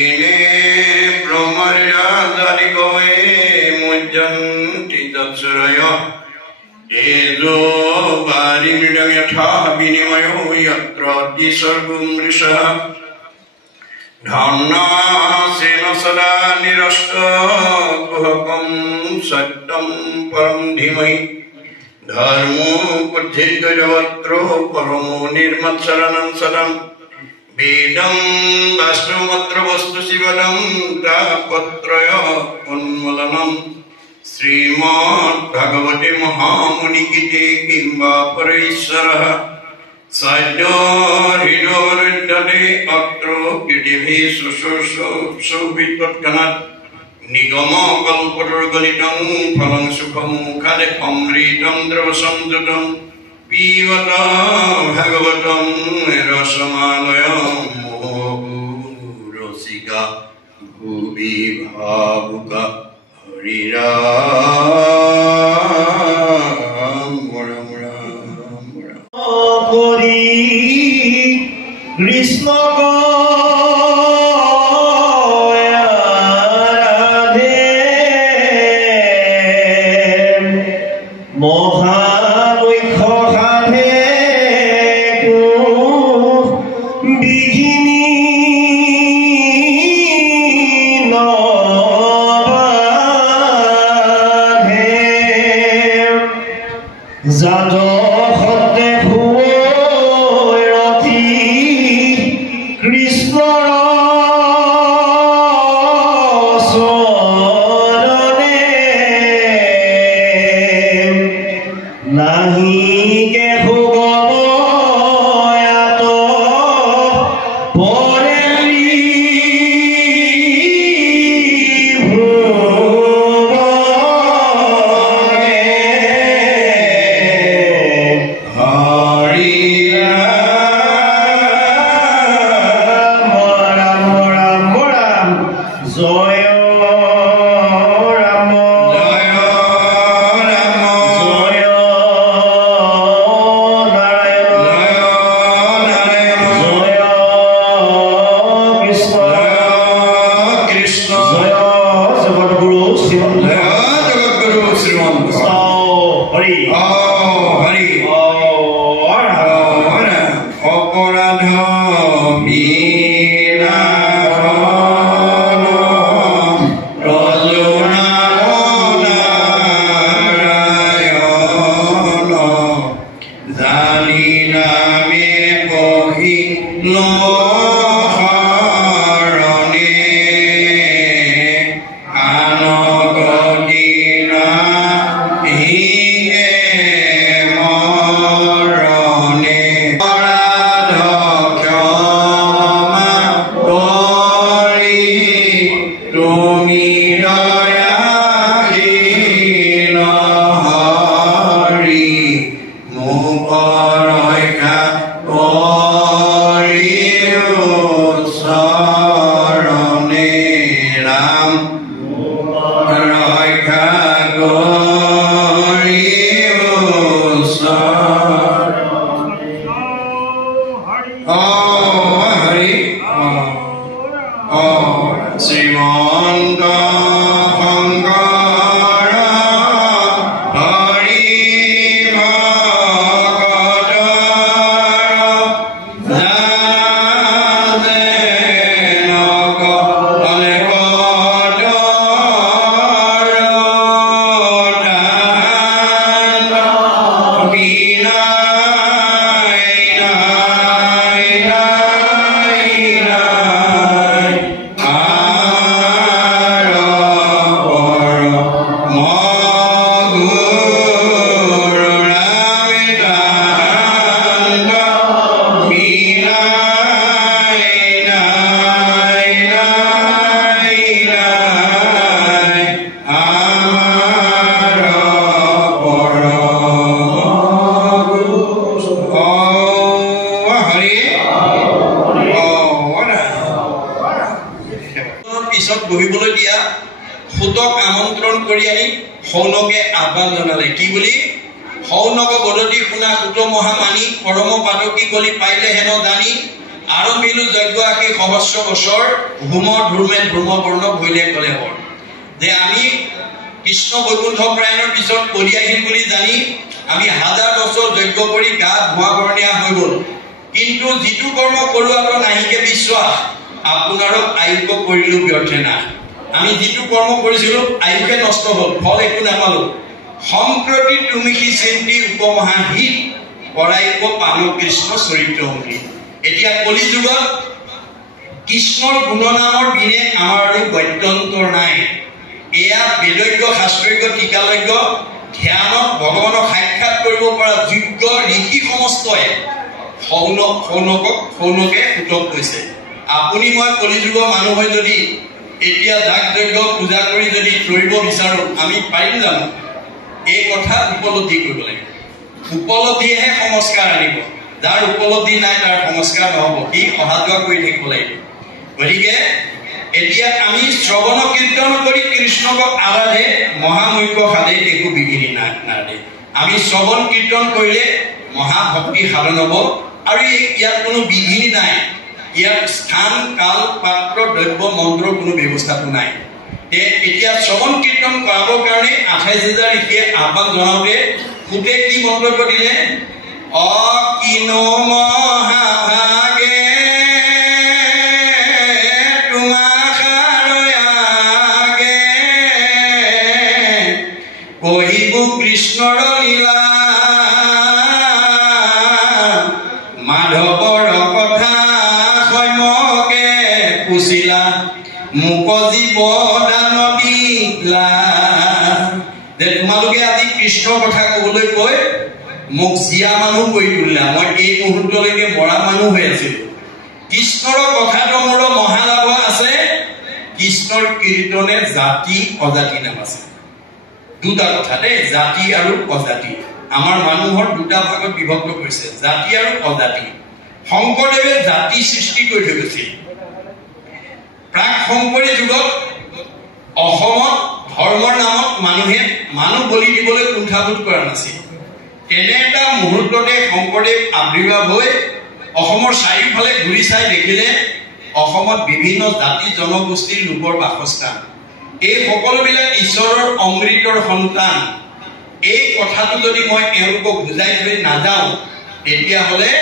येने ब्रह्मरिराजादिकवे मुज्जन्ति तत्सुरयो तेजो वारिमृडं यथा विनिमयो यत्र सर्वं मृषः धर्मसेन सदा निरस्तकुहकं सत्यं परं धीमहि धर्मो बुद्धिर्जगवत्रो परमो निर्मत्सरणं सदम् वेदं वास्तवमत्र वस्तु शिवदं तापत्रय उन्मूलनम् श्रीमद्भगवते महामुनिगीते किंवा परेश्वरः सद्यो हृदोरुद्धते अत्रो कीर्तिभिः सुशोभितोत्कनात् निगमकल्पतरुगलितं फलं सुखमुखादे अमृतं द्रवसंयुतं पीबत भगवतं रसमालयं रसिका भुवि भावुका हरि राम राम राम हरि कृष्ण আৰম্ভিলো যজ্ঞ আকি সহস্ৰ বছৰ হোম ধূৰ্মে ধূৰ্মবৰ্ণ ভৈলে কলে হৰ যে আমি কৃষ্ণ বৈকুণ্ঠ প্ৰায়ণৰ পিছত কৰি আহিম বুলি জানি আমি হাজাৰ বছৰ যজ্ঞ কৰি গা ধোৱা বৰণীয়া হৈ গ'ল কিন্তু যিটো কৰ্ম কৰোৱাটো নাহিকে বিশ্বাস আপোনাৰো আয়ুষ কৰিলো ব্যৰ্থে না আমি যিটো কৰ্ম কৰিছিলো আয়ুষে নষ্ট হ'ল ফল একো নাপালো সম্প্ৰতি তুমি কি চিন্তি উপমহাহিত কৰাইব পান কৃষ্ণ চৰিত্ৰ অমৃত এতিয়া কলি যুগত কৃষ্ণৰ গুণনামৰ বিনে আমাৰ আৰু গত্যন্তৰ নাই এয়া বেদজ্ঞ শাস্ত্ৰজ্ঞ টিকালজ্ঞ ধ্যানত ভগৱানক সাক্ষাৎ কৰিব পৰা যোগ্য ঋষি সমস্তই সৌনকে সুতক কৈছে আপুনি মই কলিযুগৰ মানুহ হৈ যদি এতিয়া যাগ যজ্ঞ পূজা কৰি যদি কৰিব বিচাৰো আমি পাৰিম জানো এই কথা উপলব্ধি কৰিব লাগিব উপলব্ধিহে সংস্কাৰ আনিব যাৰ উপলব্ধি নাই তাৰ সংস্কাৰ নহ'ব কি অহা যোৱা কৰি থাকিব লাগিব গতিকে এতিয়া আমি শ্ৰৱণ কীৰ্তন কৰি কৃষ্ণক আৰাধে মহামুখ্য সাধে একো বিঘিনি নাদে আমি শ্ৰৱণ কীৰ্তন কৰিলে মহাভক্তি সাধন হ'ব আৰু ইয়াত কোনো বিঘিনি নাই ইয়াত স্থান কাল পাত্ৰ দ্ৰব্য মন্ত্ৰৰ কোনো ব্যৱস্থাটো নাই এতিয়া শ্ৰৱণ কীৰ্তন কৰাবৰ কাৰণে ২৮,০০০ ঋষিয়ে আহ্বান জনাওঁতে সুতে কি মন্তব্য দিলে অকিন মহাভাগে কৃষ্ণৰ লীলা মাধৱৰ কথা সৈমকে পুছিলা মোক জীৱ দানবিলা যে তোমালোকে আজি কৃষ্ণৰ কথা কবলৈ কৈ মোক জীয়া মানুহ কৰি তুলিলা মই এই মুহূৰ্তলৈকে মৰা মানুহ হৈ আছিলো কৃষ্ণৰ কথাটো মোৰ মহালাভ আছে কৃষ্ণৰ কীৰ্তনে জাতি অজাতি নাম আছে দুটা কথা দেই জাতি আৰু অজাতি আমাৰ মানুহৰ দুটা ভাগত বিভক্ত কৰিছে জাতি আৰু অজাতি শংকৰদেৱে জাতি সৃষ্টি কৰি থৈ গৈছিল প্ৰাক শংকৰী যুগত অসমত ধৰ্মৰ নামত মানুহে মানুহ বলি দিবলৈ কুণ্ঠাবোধ কৰা নাছিল তেনে এটা মুহূৰ্ততে শংকৰদেৱ আৱিৰ্ভাৱ হৈ অসমৰ চাৰিওফালে ঘূৰি চাই দেখিলে অসমত বিভিন্ন জাতি জনগোষ্ঠীৰ লোকৰ বাসস্থান এই সকলোবিলাক ঈশ্বৰৰ অমৃতৰ সন্তান এই কথাটো যদি মই এওঁলোকক বুজাই থৈ নাযাওঁ তেতিয়াহ'লে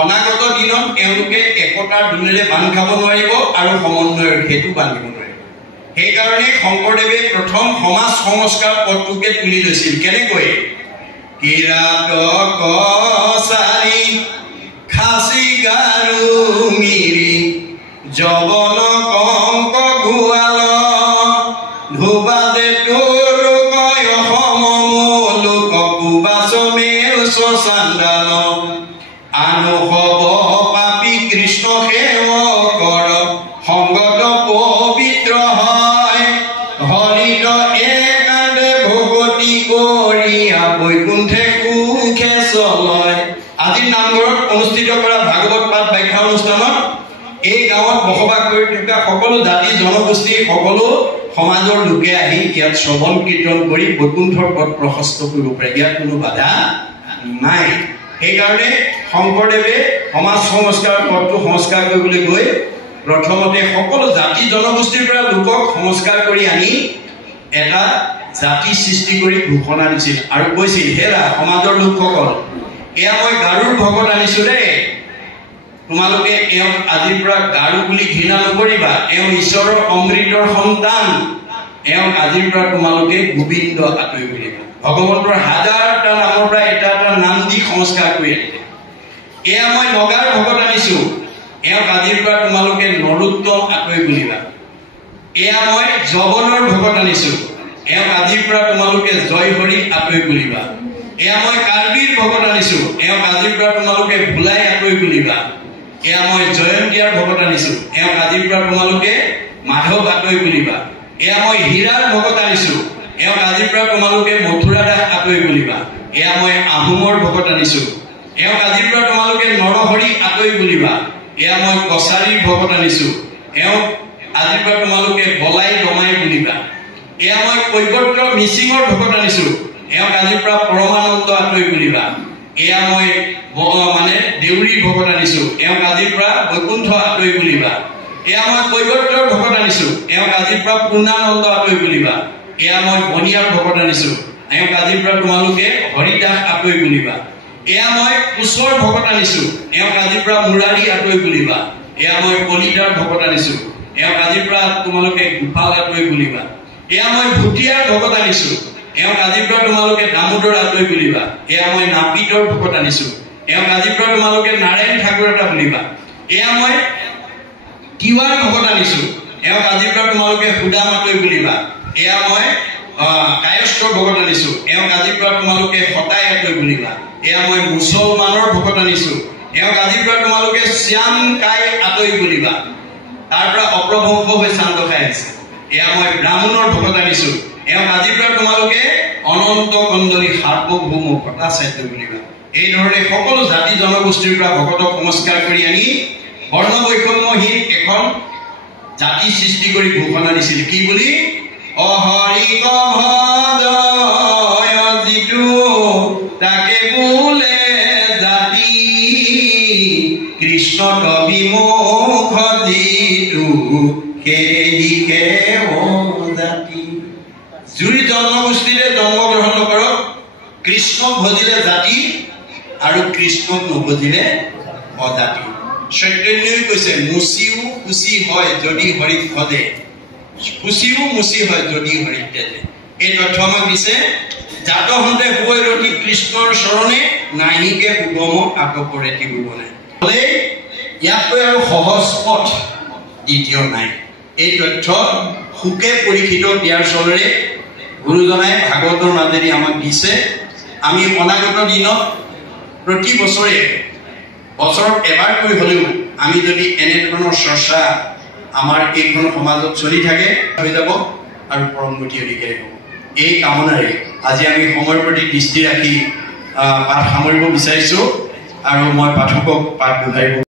অনাগত দিনত এওঁলোকে একতাৰ দোলেৰে বান্ধ খাব নোৱাৰিব আৰু সমন্বয়ৰ সেতু বান্ধিব নোৱাৰিব সেইকাৰণে শংকৰদেৱে প্ৰথম সমাজ সংস্কাৰ পথটোকে তুলি লৈছিল কেনেকৈ কিৰাত কছাৰী খাচী গাৰু মিৰি জবন কংক গোৱাল ধুবাদে তোৰ কয় সমলোক কুবাচমেল চাণ্ডাল আনু হব পাপী কৃষ্ণ সেৱকৰ সংগত পবিত্ৰ হয় হৰিত একান্তে ভগতি কৰিয়া বৈকুণ্ঠে কুখে চলয় আজি নামঘৰত অনুষ্ঠিত কৰা ভাগৱত পাঠ ব্যাখ্যা অনুষ্ঠানত এই গাঁৱত বসবাস কৰি থকা সকলো জাতি জনগোষ্ঠী সকলো সমাজৰ লোকে আহি ইয়াত শ্ৰৱণ কীৰ্তন কৰি বৈকুণ্ঠৰ পথ প্ৰশস্ত কৰিব পাৰে ইয়াত কোনো বাধা নাই সেইকাৰণে শংকৰদেৱে সমাজ সংস্কাৰ পথটো সংস্কাৰ কৰিবলৈ গৈ প্ৰথমতে সকলো জাতি জনগোষ্ঠীৰ পৰা লোকক সংস্কাৰ কৰি আনি এটা জাতি সৃষ্টি কৰি ঘোষণা দিছিল আৰু কৈছিল হেৰা সমাজৰ লোকসকল এয়া মই গাৰুৰ ভকত আনিছো দেই তোমালোকে এওঁক আজিৰ পৰা গাৰু বুলি ঘৃণা নকৰিবা এওঁ ঈশ্বৰৰ অমৃতৰ সন্তান এওঁক আজিৰ পৰা তোমালোকে গোবিন্দ আঁতৰি বুলিবা ভগৱন্তৰ হাজাৰটা নামৰ পৰা এটা এটা নাম দি সংস্কাৰ কৰি আনিলে এয়া মই নগাৰ ভকত আনিছো এওঁক আজিৰ পৰা তোমালোকে নৰোত্তম আঁতৰি বুলিবা এয়া মই জবনৰ ভকত আনিছো এওঁক আজিৰ পৰা তোমালোকে জয় হৰি আঁতৰি বুলিবা এয়া মই কাৰ্বিৰ ভকত আনিছো এওঁক আজিৰ পৰা তোমালোকে ভোলাই আঁতৰি বুলিবা এয়া মই জয়ন্তীয়াৰ ভকত আনিছো এওঁক আজিৰ পৰা তোমালোকে মাধৱ আঁতৰি বুলিবা এয়া মই হীৰাৰ ভকত আনিছো এওঁক আজিৰ পৰা তোমালোকে মথুৰা দাস আঁতৰি বুলিবা এয়া মই আহোমৰ ভকত আনিছো এওঁক আজিৰ পৰা তোমালোকে নৰহৰি আঁতৰি বুলিবা এয়া মই কছাৰীৰ ভকত আনিছো এওঁক আজিৰ পৰা তোমালোকে বলাই দমাই বুলিবা এয়া মই কৈবৰ্ত্ৰ মিচিঙৰ ভকত আনিছো এওঁক আজিৰ পৰা পৰমানন্দ আঁতৰি বুলিবা এয়া মই মানে দেউৰী ভকত আনিছো এওঁক আজিৰ পৰা বৈকুণ্ঠ আঁতৰি বুলিবা এয়া মই কৈৱৰ্তৰ ভকত আনিছো এওঁক আজিৰ পৰা পূৰ্ণানন্দ আঁতৰি বুলিবা এয়া মই বনিয়াৰ ভকত আনিছো এওঁক আজিৰ পৰা তোমালোকে হৰিদাস আঁতৰি বুলিবা এয়া মই কোচৰ ভকত আনিছো এওঁক আজিৰ পৰা মুৰাৰী আঁতৰি বুলিবা এয়া মই কলিতাৰ ভকত আনিছো এওঁক আজিৰ পৰা তোমালোকে গোপাল আঁতৰি বুলিবা এয়া মই ভুটিয়াৰ ভকত আনিছো এওঁক আজিৰ পৰা তোমালোকে দামোদৰ আঁতৰি বুলিবা এয়া মই নাপিতৰ ভকত আনিছো এওঁক আজিৰ পৰা তোমালোকে নাৰায়ণ ঠাকুৰ এটা বুলিবা এয়া মই তিৱাৰ ভকত আনিছো এওঁক আজিৰ পৰা তোমালোকে সুদাম আঁতৰি বুলিবা এয়া মই কায়স্থৰ ভকত আনিছো এওঁক আজিৰ পৰা তোমালোকে সতাই আঁতৰি বুলিবা এয়া মই মুছলমানৰ ভকত আনিছো এওঁক আজিৰ পৰা তোমালোকে শ্যাম কাই আঁতৰি বুলিবা তাৰ পৰা অপ্ৰভংশ হৈ চান্দ খাই আছে এয়া মই ব্ৰাহ্মণৰ ভকত আনিছো এওঁক আজিৰ পৰা তোমালোকে অনন্ত কন্দলী সাৰ্বভৌম ভট্টাচাৰ্য বুলিবা এই ধৰণে সকলো জাতি জনগোষ্ঠীৰ পৰা ভকতক নমস্কাৰ কৰি আনি বৰ্ণ বৈষম্যহীন এখন জাতি সৃষ্টি কৰি ঘোষণা দিছিল কি বুলি অহৰি ভজয় যিটো তাকে বোলে জাতি কৃষ্ণ বিমুখ যিটো সেয়ে জাতি জুৰি জনগোষ্ঠীৰে জন্মগ্ৰহণ নকৰক কৃষ্ণক ভজিলে জাতি আৰু কৃষ্ণক নভজিলে অজাতি চৈতন্যই কৈছে মুচিও খুচি হয় যদি হৰিক ভজে খুচিও মুচি হয় যদি হৰিক তেজে এই তথ্য আমাক দিছে জাত হন্তে হৈ ৰতি কৃষ্ণৰ চৰণে নাহিকে উগম আটকৰে ত্ৰিভুৱনে হলে ইয়াতকৈ আৰু সহজ পথ দ্বিতীয় নাই এই তথ্য সুকে পৰীক্ষিত ইয়াৰ চলৰে গুৰুজনাই ভাগৱতৰ মাজেদি আমাক দিছে আমি অনাগত দিনত প্ৰতি বছৰে বছৰত এবাৰকৈ হলেও আমি যদি এনে ধৰণৰ চৰ্চা আমাৰ এইখন সমাজত চলি থাকে হৈ যাব আৰু পৰমগতি অধিকাৰী হ'ব এই কামনাৰে আজি আমি সময়ৰ প্ৰতি দৃষ্টি ৰাখি পাঠ সামৰিব বিচাৰিছো আৰু মই পাঠকক পাঠ দুভাৰিব